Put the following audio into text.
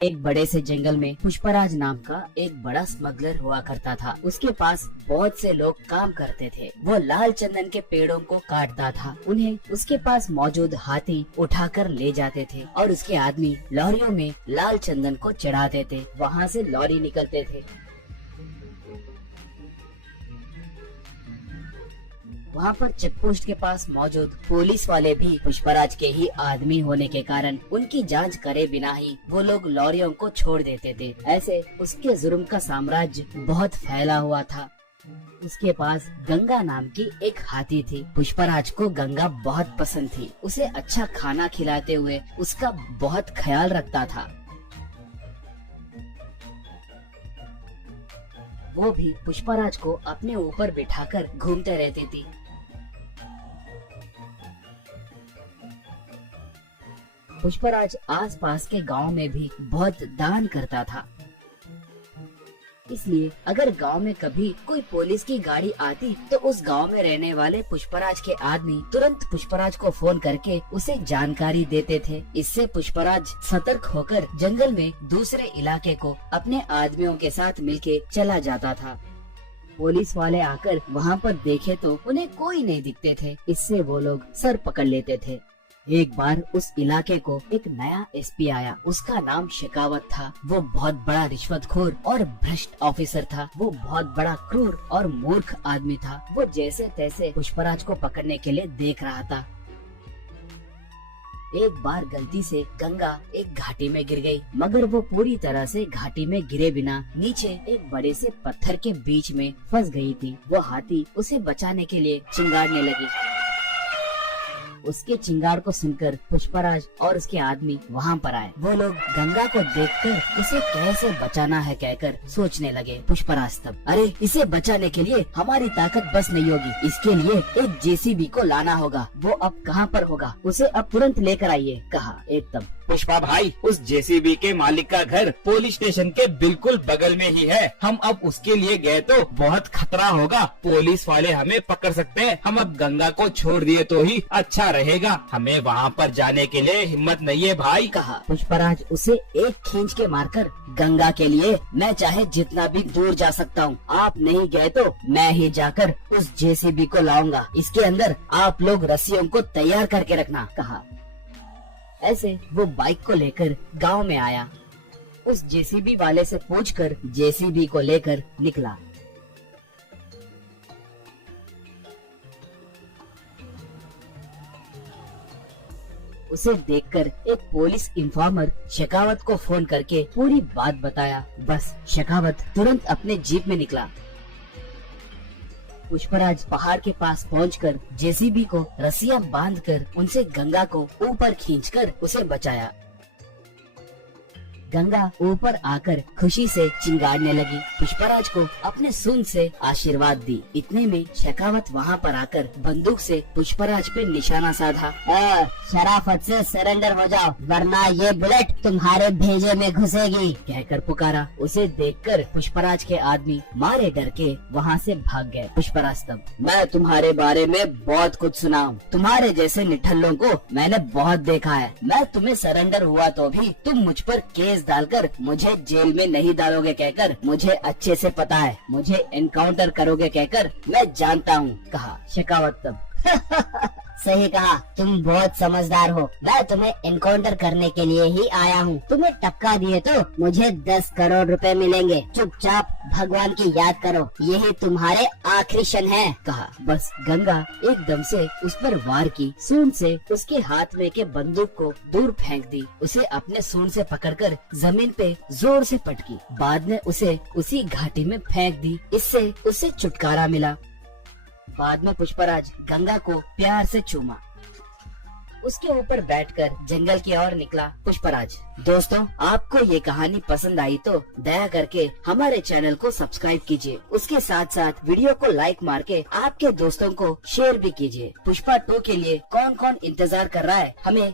एक बड़े से जंगल में पुष्पराज नाम का एक बड़ा स्मगलर हुआ करता था। उसके पास बहुत से लोग काम करते थे। वो लाल चंदन के पेड़ों को काटता था। उन्हें उसके पास मौजूद हाथी उठाकर ले जाते थे और उसके आदमी लॉरियों में लाल चंदन को चढ़ाते थे। वहाँ से लॉरी निकलते थे। वहाँ पर चेकपोस्ट के पास मौजूद पुलिस वाले भी पुष्पराज के ही आदमी होने के कारण उनकी जांच करे बिना ही वो लोग लॉरियों को छोड़ देते थे। ऐसे उसके जुर्म का साम्राज्य बहुत फैला हुआ था। उसके पास गंगा नाम की एक हाथी थी। पुष्पराज को गंगा बहुत पसंद थी। उसे अच्छा खाना खिलाते हुए उसका बहुत ख्याल रखता था। वो भी पुष्पराज को अपने ऊपर बिठाकर घूमते रहती थी। पुष्पराज आसपास के गांव में भी बहुत दान करता था। इसलिए अगर गांव में कभी कोई पुलिस की गाड़ी आती तो उस गांव में रहने वाले पुष्पराज के आदमी तुरंत पुष्पराज को फोन करके उसे जानकारी देते थे। इससे पुष्पराज सतर्क होकर जंगल में दूसरे इलाके को अपने आदमियों के साथ मिलके चला जाता था। पुलिस वाले आकर वहां पर देखे तो उन्हें कोई नहीं दिखते थे। इससे वो लोग सर पकड़ लेते थे। एक बार उस इलाके को एक नया एसपी आया। उसका नाम शेखावत था। वो बहुत बड़ा रिश्वतखोर और भ्रष्ट ऑफिसर था। वो बहुत बड़ा क्रूर और मूर्ख आदमी था। वो जैसे तैसे पुष्पराज को पकड़ने के लिए देख रहा था। एक बार गलती से गंगा एक घाटी में गिर गई, मगर वो पूरी तरह से घाटी में गिरे बिना नीचे एक बड़े से पत्थर के बीच में फंस गई थी। वो हाथी उसे बचाने के लिए चिंगाड़ने लगी। उसके चिंगाड़ को सुनकर पुष्पराज और उसके आदमी वहाँ पर आए। वो लोग गंगा को देखकर उसे कैसे बचाना है कहकर सोचने लगे। पुष्पराज तब, अरे इसे बचाने के लिए हमारी ताकत बस नहीं होगी। इसके लिए एक जेसीबी को लाना होगा। वो अब कहाँ पर होगा? उसे अब तुरंत लेकर आइए, कहा एकदम। पुष्पा भाई, उस जेसीबी के मालिक का घर पुलिस स्टेशन के बिल्कुल बगल में ही है। हम अब उसके लिए गए तो बहुत खतरा होगा। पुलिस वाले हमें पकड़ सकते हैं। हम अब गंगा को छोड़ दिए तो ही अच्छा रहेगा। हमें वहाँ पर जाने के लिए हिम्मत नहीं है भाई, कहा। पुष्पराज उसे एक खींच के मारकर, गंगा के लिए मैं चाहे जितना भी दूर जा सकता हूँ। आप नहीं गए तो मैं ही जाकर उस जेसीबी को लाऊंगा। इसके अंदर आप लोग रस्सियों को तैयार करके रखना, कहा। ऐसे वो बाइक को लेकर गांव में आया। उस जेसीबी वाले से पूछकर जेसीबी को लेकर निकला। उसे देखकर एक पुलिस इन्फॉर्मर शेखावत को फोन करके पूरी बात बताया। बस शेखावत तुरंत अपने जीप में निकला। पुष्पराज पहाड़ के पास पहुंचकर जेसीबी को रस्सियां बांधकर उनसे गंगा को ऊपर खींचकर उसे बचाया। गंगा ऊपर आकर खुशी से चिंगाड़ने लगी। पुष्पराज को अपने सूंड से आशीर्वाद दी। इतने में शेखावत वहाँ पर आकर बंदूक से पुष्पराज पे निशाना साधा। शराफत से सरेंडर हो जाओ, वरना ये बुलेट तुम्हारे भेजे में घुसेगी, कहकर पुकारा। उसे देखकर पुष्पराज के आदमी मारे डर के वहाँ से भाग गए। पुष्पराज तब, मैं तुम्हारे बारे में बहुत कुछ सुना हूँ। तुम्हारे जैसे निठल्लों को मैंने बहुत देखा है। मैं तुम्हें सरेंडर हुआ तो भी तुम मुझ पर केस डालकर मुझे जेल में नहीं डालोगे कहकर मुझे अच्छे से पता है। मुझे एनकाउंटर करोगे कहकर मैं जानता हूँ, कहा शेखावत तब। सही कहा, तुम बहुत समझदार हो। मैं तुम्हें एनकाउंटर करने के लिए ही आया हूँ। तुम्हें टपका दिए तो मुझे 10 करोड़ रुपए मिलेंगे। चुपचाप भगवान की याद करो, यही तुम्हारे आखिरी क्षण है, कहा। बस गंगा एकदम से उस पर वार की। सूंड से उसके हाथ में के बंदूक को दूर फेंक दी। उसे अपने सूंड से पकड़कर जमीन पे जोर से पटकी। बाद में उसे उसी घाटी में फेंक दी। इससे उसे छुटकारा मिला। बाद में पुष्पराज गंगा को प्यार से चूमा। उसके ऊपर बैठकर जंगल की ओर निकला पुष्पराज। दोस्तों, आपको ये कहानी पसंद आई तो दया करके हमारे चैनल को सब्सक्राइब कीजिए। उसके साथ साथ वीडियो को लाइक मार के आपके दोस्तों को शेयर भी कीजिए। पुष्पा 2 के लिए कौन कौन इंतजार कर रहा है हमें